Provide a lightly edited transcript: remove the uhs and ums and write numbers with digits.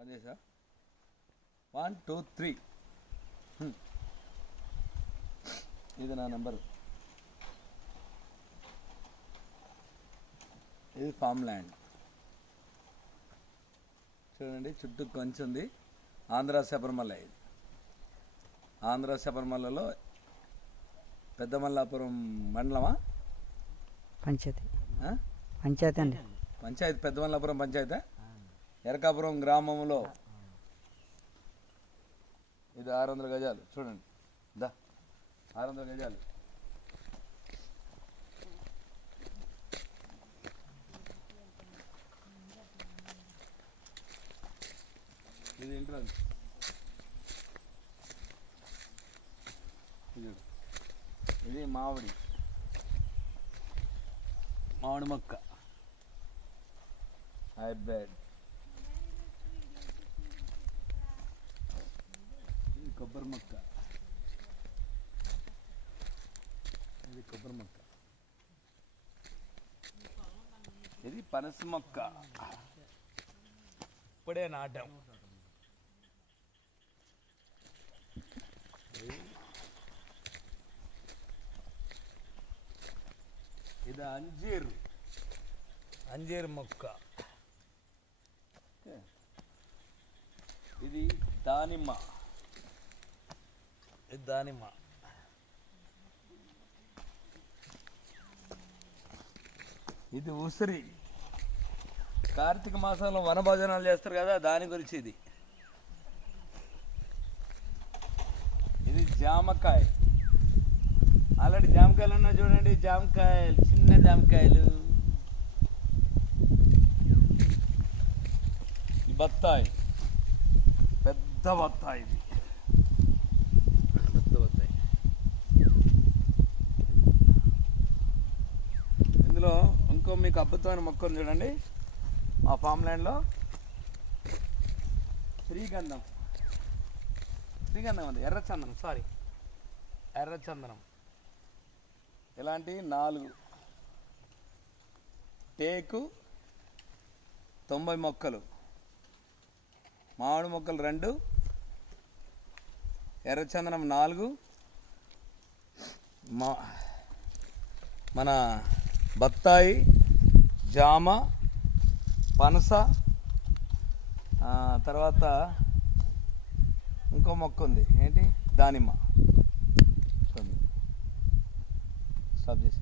అదే సార్ 1 2 3 ఇది నా నెంబరు. ఇది ఫామ్ ల్యాండ్ చూడండి, చుట్టూ కొంచెం ఉంది. ఆంధ్ర శబరిమల. ఇది ఆంధ్ర శబరిమలలో పెద్దమల్లాపురం మండలమా పంచాయతీ పంచాయతీ అండి. పంచాయతీ పెద్దమల్లాపురం పంచాయతీ ఎరకాపురం గ్రామంలో. ఇది 600 గజాలు చూడండి. 600 గజాలు. ఇది ఎంట్రన్స్. ఇది మామిడి మొక్క, హైబ్రిడ్. ఇది కొబ్బరి మొక్క. ఇది పనస మొక్క, ఇప్పుడే నాటాం. ఇది అంజీరు మొక్క. ఇది దానిమ్మ. ఇది ఉసిరి. కార్తీక మాసంలో వనభోజనాలు చేస్తారు కదా, దాని గురించి ఇది. ఇది జామకాయ. ఆల్రెడీ జామకాయలు ఉన్నాయి చూడండి. జామకాయలు, చిన్న జామకాయలు. బత్తాయి, పెద్ద బత్తాయి. ఇది పెద్ద బత్తాయి. ఇందులో ఇంకో మీకు అద్భుతమైన మొక్క ఉంది చూడండి. మా ఫామ్ ల్యాండ్లో శ్రీగంధం ఉంది. ఎర్రచందనం. ఇలాంటి 4 టేకు 90 మొక్కలు, మామిడి మొక్కలు 2, ఎర్రచందనం 4, మన బత్తాయి, జామ, పనస, తర్వాత ఇంకో మొక్క ఉంది. ఏంటి? దానిమ్మ. స్టాప్ చేసి